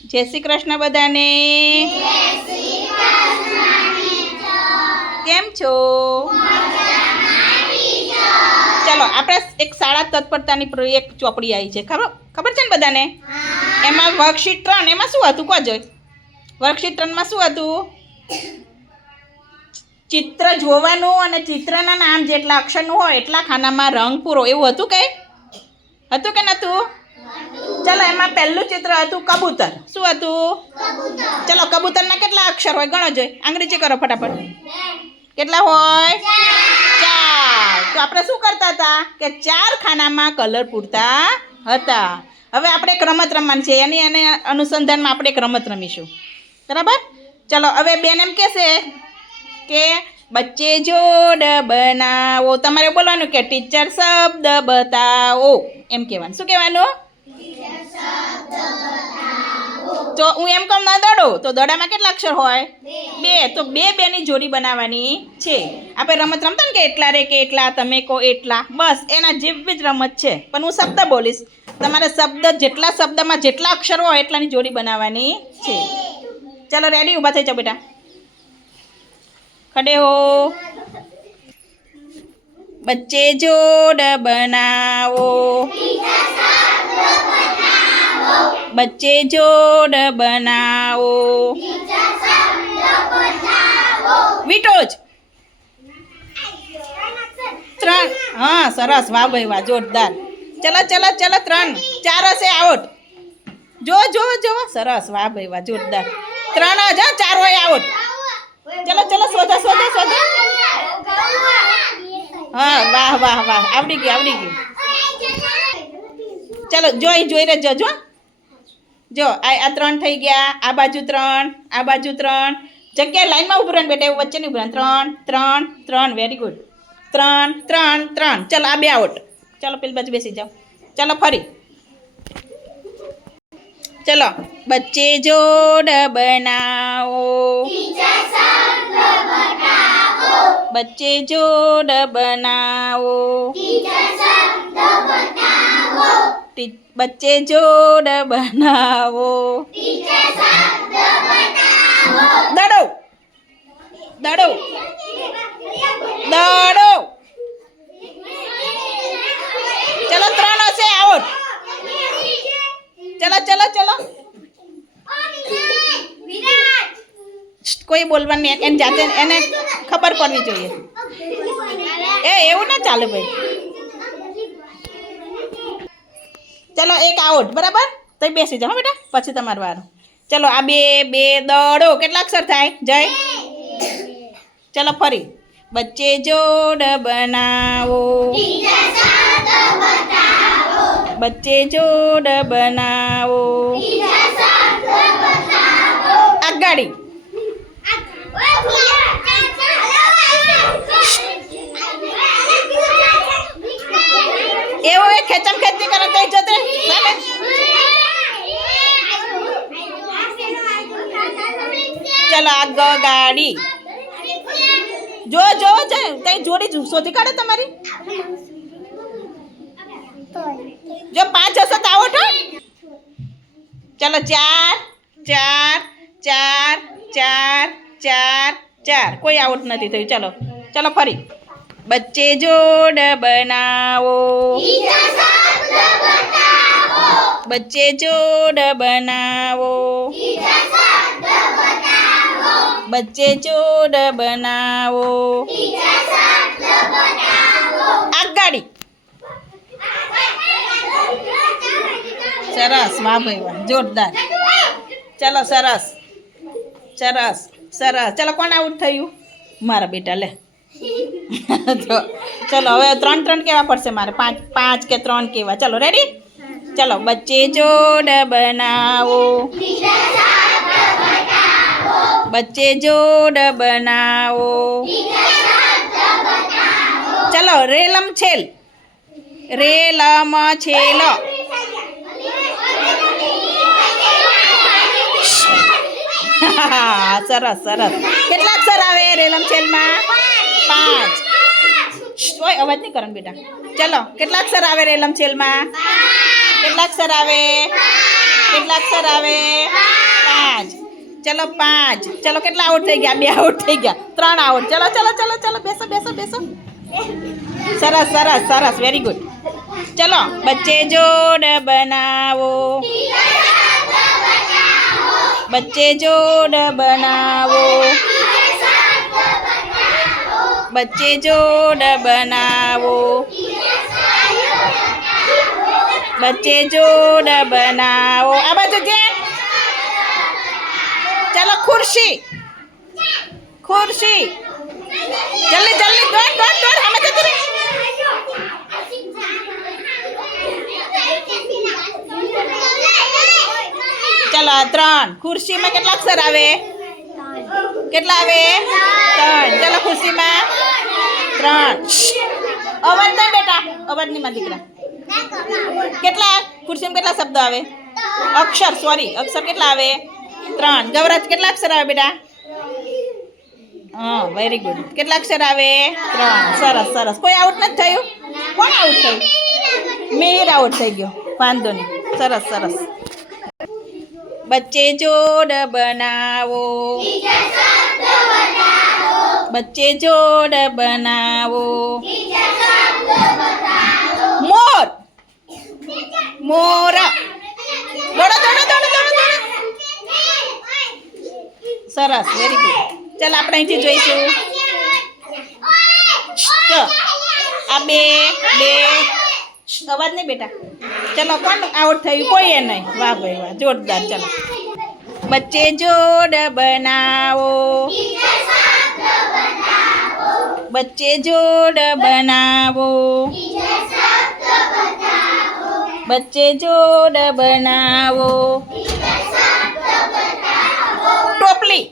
જય શ્રી કૃષ્ણ બધાને. કેમ છો? ચલો આપણે એક શાળા તત્પરતાની એક ચોપડી આવી છે, ખબર છે ને બધાને? એમાં વર્કશીટ 3 એમાં શું હતું કહો જોઈ. વર્કશીટ 3માં શું હતું? ચિત્ર જોવાનું અને ચિત્રના નામ જેટલા અક્ષરનું હોય એટલા ખાનામાં રંગ પૂરો, એવું હતું કે નહોતું? ચલો એમાં પહેલું ચિત્ર હતું કબૂતર. શું હતું? ચલો કબૂતરના કેટલા અક્ષર હોય ગણો જોઈ. અંગ્રેજી કરો ફટાફટ. કેટલા હોય? 4. તો આપણે શું કરતા હતા કે 4 ખાનામાં કલર પૂરતા હતા. હવે આપણે એક રમત રમવાની છે, એની અનુસંધાનમાં આપણે એક રમત રમીશું, બરાબર? ચલો હવે બેન એમ કહેશે કે બચ્ચે જોડ બનાવો. તમારે બોલવાનું કે ટીચર શબ્દ બતાવો, એમ કહેવાનું. શું કહેવાનું? તો હું એમ કહું ના દડો, તો દડામાં કેટલા અક્ષર હોય? 2. તો 2 ની જોડી બનાવવાની છે. આપણે રમત રમતા ને કે એટલા રે કે એટલા, તમે કહો એટલા, બસ એના જેવી જ રમત છે. પણ હું શબ્દ બોલીશ, તમારે જેટલા શબ્દમાં જેટલા અક્ષર હોય એટલાની જોડી બનાવવાની છે. ચાલો રેડી? ઊભા થઈ જાઓ બેટા. खड़े हो. बच्चे जोड़ बनाओ. बच्चे जोड़ बनाओ. वीटोज 3. हाँ सरस, वाह भाई वाह, जोरदार. चलो चलो चलो 3 4 हसे आउट. जो जो जो सरस, वाह भाई वाह, जोरदार. 3 જ 4 હોય આઉટ. चलो चलो शोधो शोधो शोधो. हाँ वाह वाह वाह, आवड़ी गई. चलो જોઈ રહેજો. જો આ 3 થઈ ગયા, આ બાજુ 3, આ બાજુ 3. જગ્યાએ લાઈનમાં ઊભું રહે બેટા, એવું વચ્ચે નહીં ઊભું રહે. 3 3 3, વેરી ગુડ. 3 3 3. ચલો આ 2 આઉટ. ચલો પેલી બાજુ બેસી જાઓ. ચલો ફરી. चलो बच्चे जोड़ बनाओ. बच्चे जोड़ बनाओ. बच्चे जोड़ बनाओ. दड़ो दड़ो दड़ो. चलो 3 से आउट. चलो चलो चलो. કોઈ બોલવાની એને જાતે એને ખબર પડવી જોઈએ. એવું ના ચાલે ભાઈ. ચલો એક આઉટ, બરાબર? તો બેસી જાઓ બેટા, પછી તમારું વારો. ચલો આ 2 દડો. કેટલા અક્ષર થાય જય? ચલો ફરી. બચ્ચે જોડ બનાવો. बच्चे जोड़ बनाओ. आगाड़ी. एवो एक खेचम खेची करे तो जते चलो आगाड़ी. जो जो ते जोड़ी शोधी काढे તમારી. जो 5 हसे तो आउट हो. चलो 4 4 4 4 4 4. कोई आउट नहीं थी. चलो चलो फरी. बच्चे जोड़ बनाओ. बच्चे जोड़ बनाओ. बच्चे जोड़ बनाओ. आगाड़ी. સરસ, વાહ ભાઈ વાહ, જોરદાર. ચલો સરસ સરસ સરસ. ચલો કોણ આઉટ થયું? મારા બેટા. લે ચલો હવે 3 3 કેવા પડશે મારે. 5 5 કે 3 કેવા. ચલો રેડી? ચલો બચ્ચે જોડ બનાવો. બચ્ચે જોડ બનાવો. ચલો રેલમ છેલ. રેલમ છેલ. સરસ સરસ. કેટલા અક્ષર આવે રેલમ છેલમાં? 5. ઓય અવાજ નહીં કરવાનું બેટા. ચલો કેટલા અક્ષર આવે રેલમ છેલમાં? કેટલા અક્ષર આવે? કેટલા અક્ષર આવે 5. ચલો 5. ચલો કેટલા આઉટ થઈ ગયા 2 આઉટ થઈ ગયા 3 આઉટ. ચલો ચલો ચલો ચલો બેસો બેસો બેસો. સરસ સરસ સરસ વેરી ગુડ. ચલો બચ્ચે જોડ બનાવો બચ્ચે જોડ બનાવો બચ્ચે જોડ બનાવો બચ્ચે જોડ બનાવો. આ બાજુ જે ચલો ખુરશી ખુરશી જલ્દી જલ્દી દોડ દોડ દોડ સામે જતી રહી. ચલો 3 ખુરશીમાં કેટલા અક્ષર આવે કેટલા આવે 3. ચલો ખુરશીમાં 3. અવાજ નહીં બેટા અવાજ નહીં માં દીકરા. કેટલા ખુરશીમાં કેટલા શબ્દ આવે અક્ષર સોરી અક્ષર કેટલા આવે 3. ગૌરાજ કેટલા અક્ષર આવે બેટા હા વેરી ગુડ. કેટલા અક્ષર આવે 3. સરસ સરસ. કોઈ આઉટ નથી થયું કોણ આઉટ થયું મિહિર આઉટ થઈ ગયો વાંધો નહીં. સરસ સરસ. બચ્ચે જોડ બનાવો બચ્ચે જોડ બનાવો મોર મોર. દોડો દોડો દોડો દોડો દોડો. સરસ વેરી ગુડ. ચાલ આપણે અહીંથી જોઈશું. આ બે અવાજ નહીં બેટા. ચલો કોણ આઉટ થયું કોઈ એ નહીં. વાહ ભાઈ વાહ જોરદાર. ચલો બચ્ચે જોડ બનાવો બચ્ચે જોડ બનાવો બચ્ચે જોડ બનાવો. ટોપલી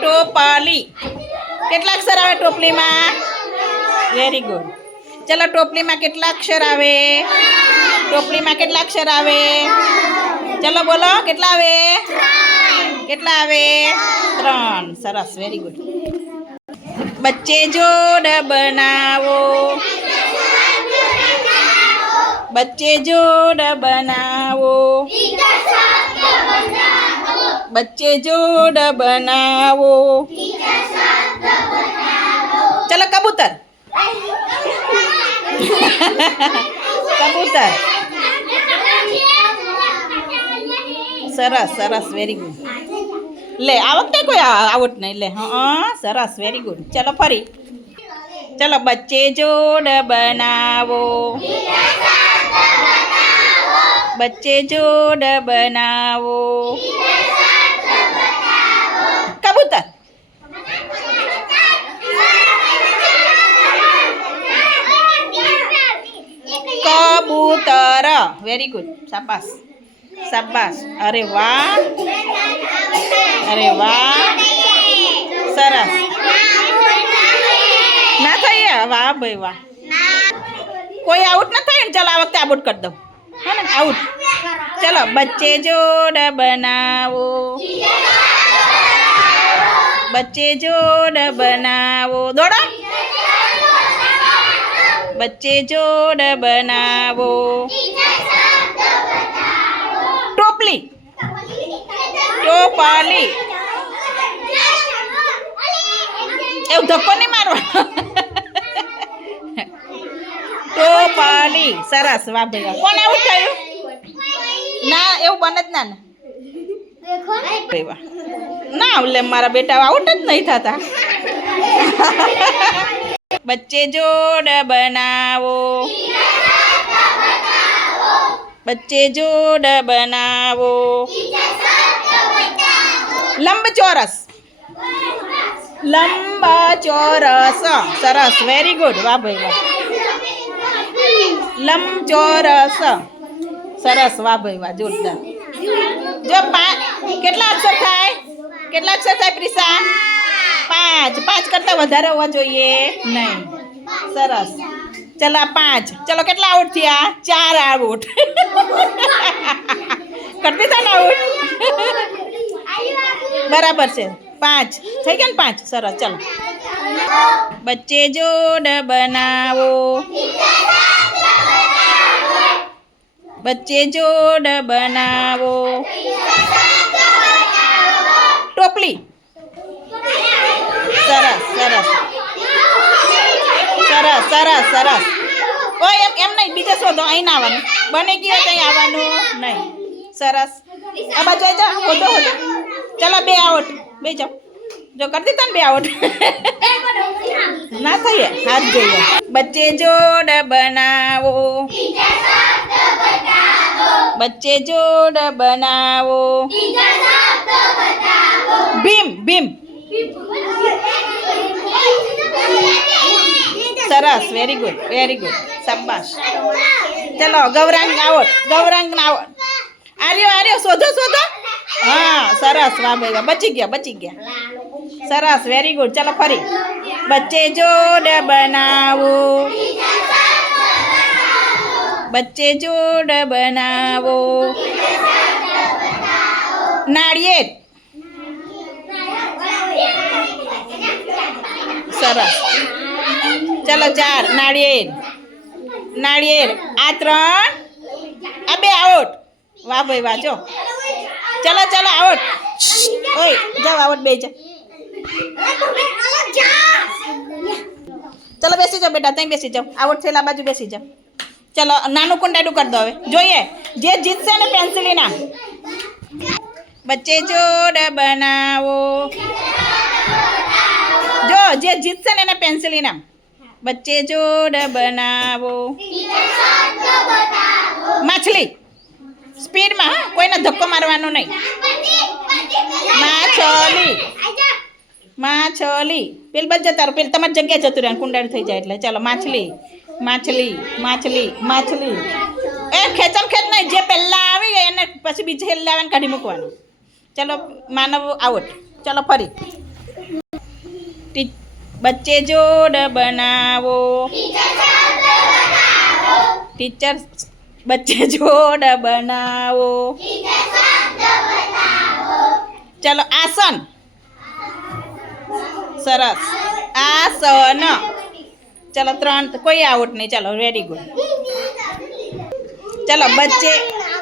ટોપલી કેટલા અક્ષર આવે ટોપલીમાં વેરી ગુડ. ચલો ટોપલીમાં કેટલા અક્ષર આવે ટોપલીમાં કેટલા અક્ષર આવે ચલો બોલો કેટલા આવે કેટલા આવે 3. સરસ વેરી ગુડ. બચ્ચે જોડ બનાવો બચ્ચે જોડ બનાવો બચ્ચે જોડ બનાવો. ચલો કબૂતર કબૂતર. સરસ સરસ વેરી ગુડ. લે આ વખતે કોઈ આઉટ નહીં લે. હા સરસ વેરી ગુડ. ચલો ફરી. ચલો બચ્ચે જોડ બનાવો બચ્ચે જોડ બનાવો. કબૂતર કબૂતર વેરી ગુડ. શાબાશ શાબાશ. અરે વાહ અરે વાહ સરસ. ના થઈ વાહ ભાઈ વાહ. કોઈ આઉટ ના થાય ને. ચાલો આ વખતે આઉટ કરી દઉં હે ને આઉટ. ચલો બચ્ચે જોડ બનાવો બચ્ચે જોડ બનાવો. દોડો બચ્ચે જોડ બનાવો. ટોપલી ટોપલી. એવું ધક્કો નહીં મારવાનો. ટોપલી સરસ વાહ ભાઈ વાહ. કોણ આઉટ થયું ના એવું બને જ ના ને ભાઈ વાહ. ના ઓલે મારા બેટા આઉટ જ નહીં થતા. બચ્ચે જોડ બનાવો બચ્ચે જોડ બનાવો. લંબચોરસ લંબચોરસ. સરસ વેરી ગુડ વાહ ભાઈ વાહ. લંબચોરસ સરસ વાહ ભાઈ વાહ જોરદાર. જો 5 કેટલા અક્ષર થાય પ્રિસા 5. 5 કરતાં વધારે હોવા જોઈએ નહીં. સરસ. ચલો 5. ચલો કેટલા આઉટ થયા 4 આઉટ. કરતી હતા ને આઉટ બરાબર છે. 5 થઈ ગયા ને 5. સરસ ચલો બચ્ચે જોડ બનાવો બચ્ચે જોડ બનાવો. ટોપલી. સરસ સરસ સરસ સરસ સરસ. ઓય એમ નહીં, બીજા શોધો. અહીં ના આવવાનું. બની ગયું કંઈ આવવાનું નહીં. સરસ. આ બાજુ આવી જાઓ. હોતો હોતો. ચાલો 2 આઉટ. બે જાઓ. જો કરી દીધા ને 2 આઉટ. ના થઈએ. હાથ જોઈએ. બચ્ચે જોડ બનાવો. બચ્ચે જોડ બનાવો. ભીમ ભીમ. સરસ. Very good very good. શાબાશ. ચલો ગૌરાંગ આવટ. ગૌરાંગ આવટ. આર્યો આર્યો. શોધો શોધો. હા સરસ. વાહ ભાઈ વાહ. બચી ગયા બચી ગયા. સરસ. Very good. ચલો ફરી. બચ્ચે જોડ બનાવો. બચ્ચે જોડ બનાવો. નાળિયેર. સરસ. ચલો 4 નાળિયેર. નાળિયેર. આ 3. આ 2 આઉટ. વાહ ભાઈ વાહ. જો ચલો ચલો આઉટ. ઓય જાઓ આઉટ. 2 જાઓ. ચલો બેસી જાઓ બેટા. ત્યાં બેસી જાઓ. આઉટ થયેલા બાજુ બેસી જાઓ. ચલો નાનું કુંડાડું કરી દો. હવે જોઈએ જે જીતશે ને પેન્સિલ ઇનામ. બચ્ચે જોડ બનાવો. જો જે જીતશે ને એને પેન્સિલ ઇનામ. બચ્ચે જોડ બનાવો. માછલી. સ્પીડમાં. હા કોઈને ધક્કો મારવાનો નહીં. માછલી. માછલી. પેલ બસ જતા રહો. પેલ તમારી જગ્યાએ જતું રહે. કુંડાળું થઈ જાય એટલે. ચાલો માછલી માછલી માછલી માછલી. એ ખેંચમ ખેંચ નહીં. જે પહેલાં આવી એને પછી બીજે છેલ્લે આવે ને કાઢી મૂકવાનું. ચલો માનવ આઉટ. ચલો ફરી. બચ્ચે જોડ બનાવો. ટીચર. બચ્ચે જોડ બનાવો. ચલો આસન. સરસ. આસન. ચલો 3. કોઈ આઉટ નહીં. ચલો વેરી ગુડ. ચલો બચ્ચે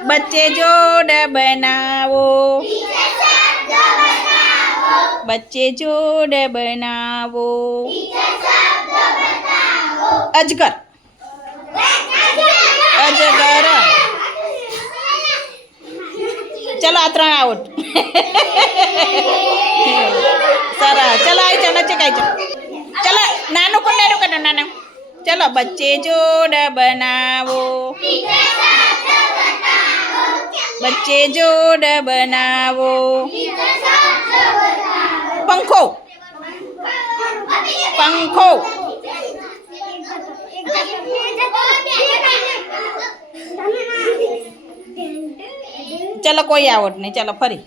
બચ્ચે જોડ બનાવો. બચ્ચે જોડ બનાવો. અજગર. અજગર. ચલો આ 3 આઉટ. સરસ. ચલો આવી જાઓ. નજીક આવી જાઓ. ચલો નાનું કુંડાનું કરો. નાનું. ચલો બચ્ચે જોડ બનાવો. બચ્ચે જોડ બનાવો. પંખો. પંખો. ચલો કોઈ આવડ નહીં. ચલો ફરી.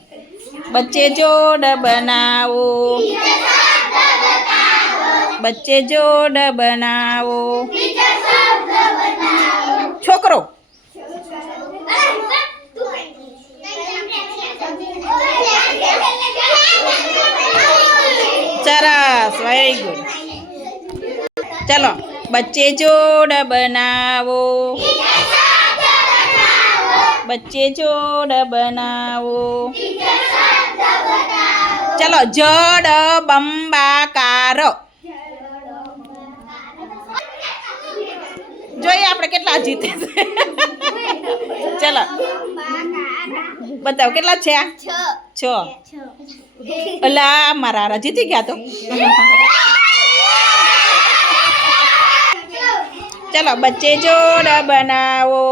બચ્ચે જોડ બનાવો. બચ્ચે જોડ બનાવો. છોકરો. સરસ. Very good. ચલો બચ્ચે જોડ બનાવો. બચ્ચે જોડ બનાવો. ચલો જડ બંબાકાર. જોઈએ આપણે કેટલા જીતે છે. ચલો બતાવો કેટલા છે. 6. અલા મારા જીતી ગયા તો. ચલો બચ્ચે જોડ બનાવો.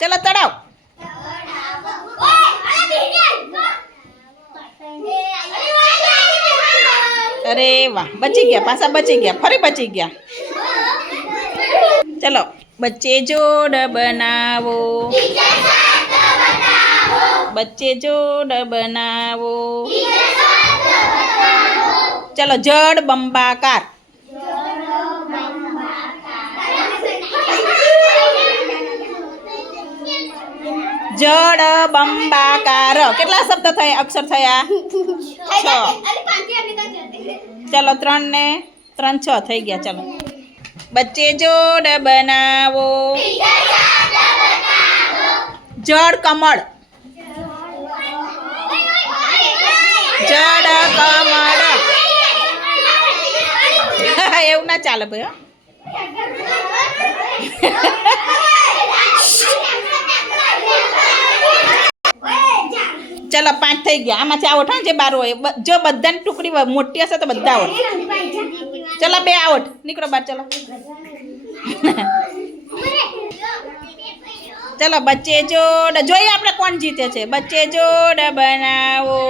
ચલો તળાવ. અરે વાહ. બચી ગયા. પાછા બચી ગયા. ફરી બચી ગયા. ચલો બચ્ચે જોડ બનાવો. બચ્ચે જોડ બનાવો. ચલો જડ બંબાકાર. જડ બંબાકાર. કેટલા શબ્દ થયા? અક્ષર થયા 6. ચલો 3 ને 3 6 થઈ ગયા. ચલો બચ્ચે જોડ બનાવો. જળ કમળ. જળ કમળ. એવું ના ચાલે ભાઈ. ચલો 5 થઈ ગયા. આમાંથી આવટ હા જે બાર હોય. જો બધાની ટુકડી મોટી હશે તો બધા આવટ. ચલો 2 આવટ. નીકળો બાર. ચલો ચલો બચ્ચે જોડ. જોઈએ આપણે કોણ જીતે છે. બચ્ચે જોડ બનાવો.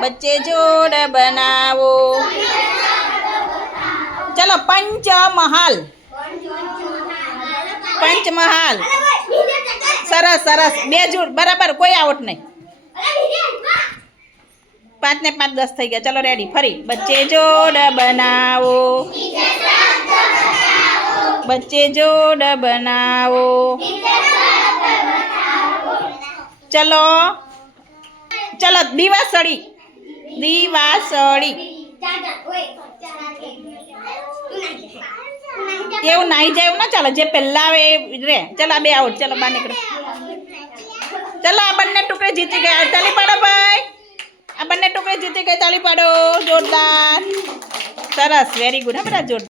બચ્ચે જોડ બનાવો. ચલો પંચમહાલ. પંચમહાલ. સરસ સરસ. 2 જોડ બરાબર. કોઈ આવટ નહીં. 5 ને 5 10 થઈ ગયા. ચલો રેડી. ફરી બચ્ચે જોડ બનાવો. બચ્ચે જોડ બનાવો. ચલો ચલો દિવાસળી. દિવાસળી. એવું નાઈ જાય એવું ના ચાલે. જે પહેલા આવે રે. ચલો 2 આવટ. ચલો બહાર નીકળો. ચલો આ બંને ટુકડે જીતી ગયા. તાળી પાડો ભાઈ. આ બંને ટુકડે જીતી ગઈ. તાળી પાડો. જોરદાર. સરસ. Very good. હા બધા જોરદાર.